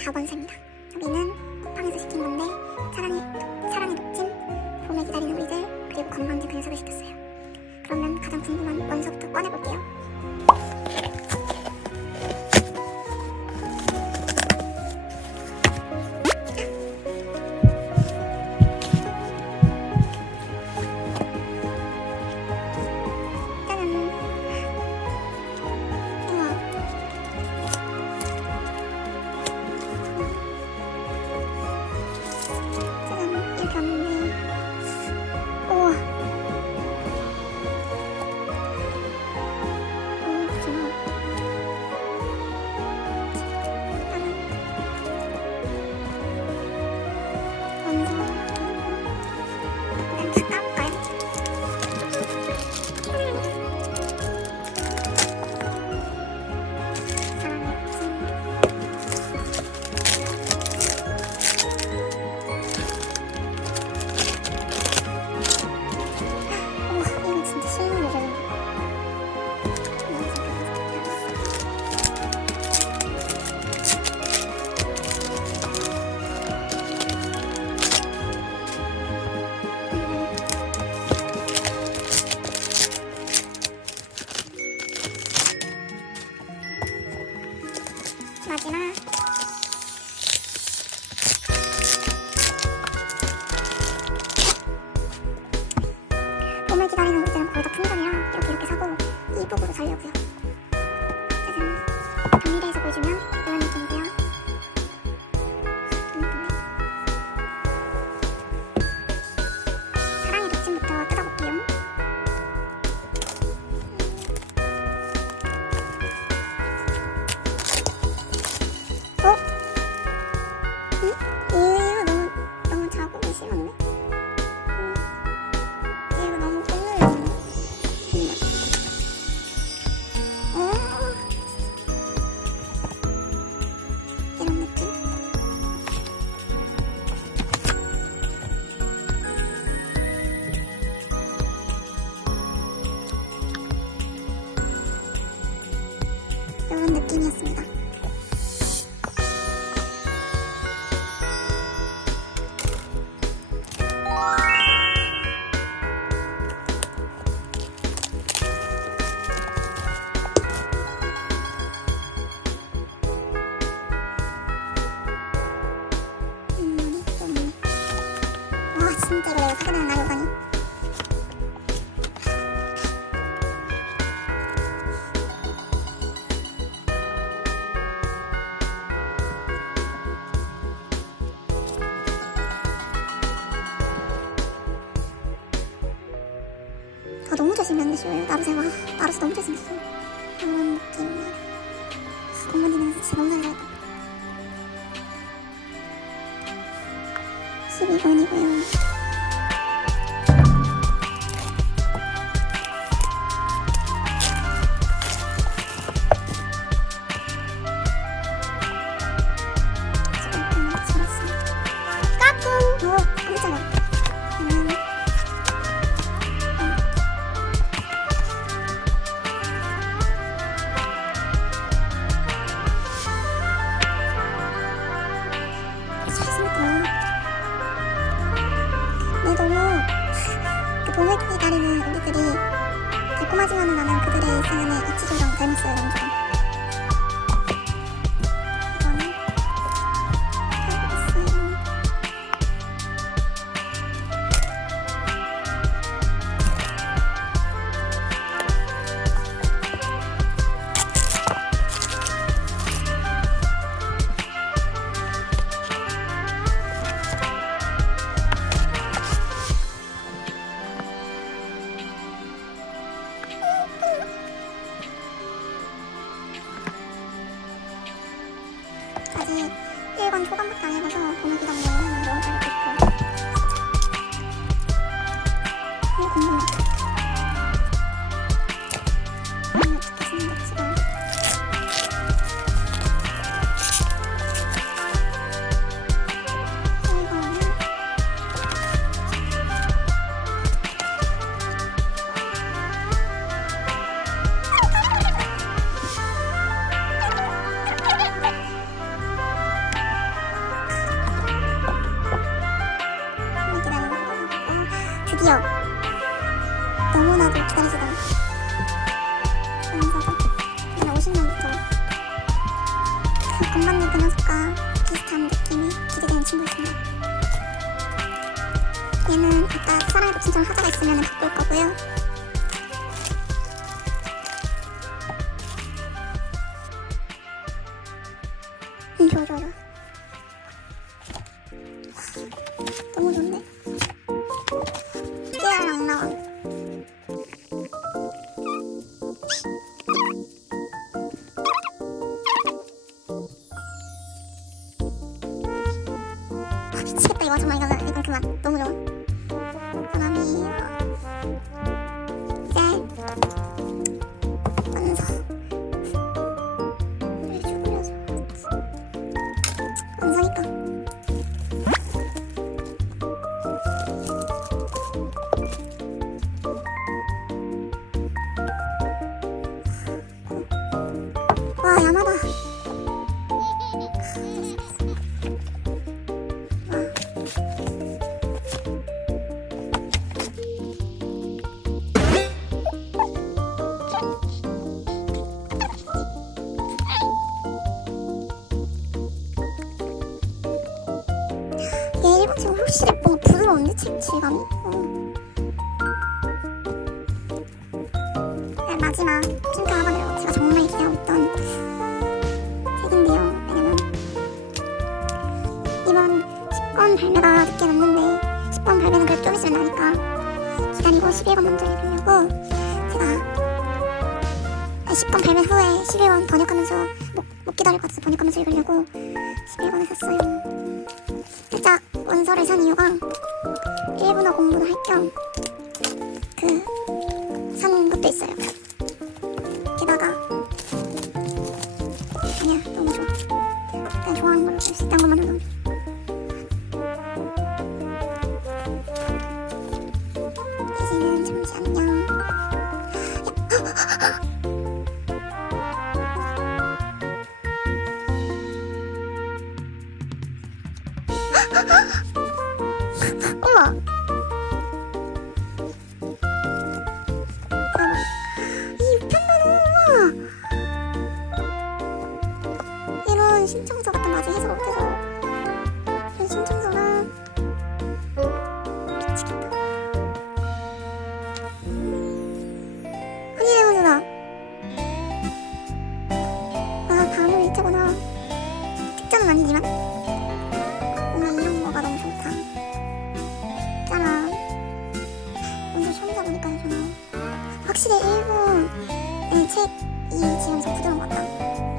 4번사입니다. 여기는 쿠팡에서 시킨 건데 사랑의, 사랑의 녹진, 봄에 기다리는 우리들, 그리고 건강제 근석을 시켰어요. 그러면 가장 궁금한 원서부터 꺼내볼게요. 마지막 봄을 기다리는 우리들은 거의 다 품절이라 이렇게 이렇게 사고 이북으로 살려고요. 이런 느낌이었습 잘생겼는데 쇼요. 나루새가 나루새 너무 잘생겼어 이런 느낌이야 어머니는 진짜 너무 잘 나왔다. 12번이고요. 기다리는 우리들이 달콤하지만은 않은 그들의 일상의 이치조랑 닮았어요, 좋 사랑의 독침처럼 하자가 있으면 갖고 올 거고요. 음, 좋아, 좋아, 좋아. 너무 부드러운데 질- 질감이. 어. 네, 마지막 하바네로 제가 정말 기대하고 있던 색인데요. 왜냐면 이번 10권 발매가 늦게 났는데 10권 발매는 그래도 좀 있으면 나니까 기다리고 11권 먼저 읽으려고 제가 10권 발매 후에 11권 번역하면서 못, 못 기다릴 것 같아서 번역하면서 읽으려고 11권을 샀어요. 살짝 원서를 산 이유가 공부도 할겸그산 것도 있어요. 책이 지금 좀 부드러운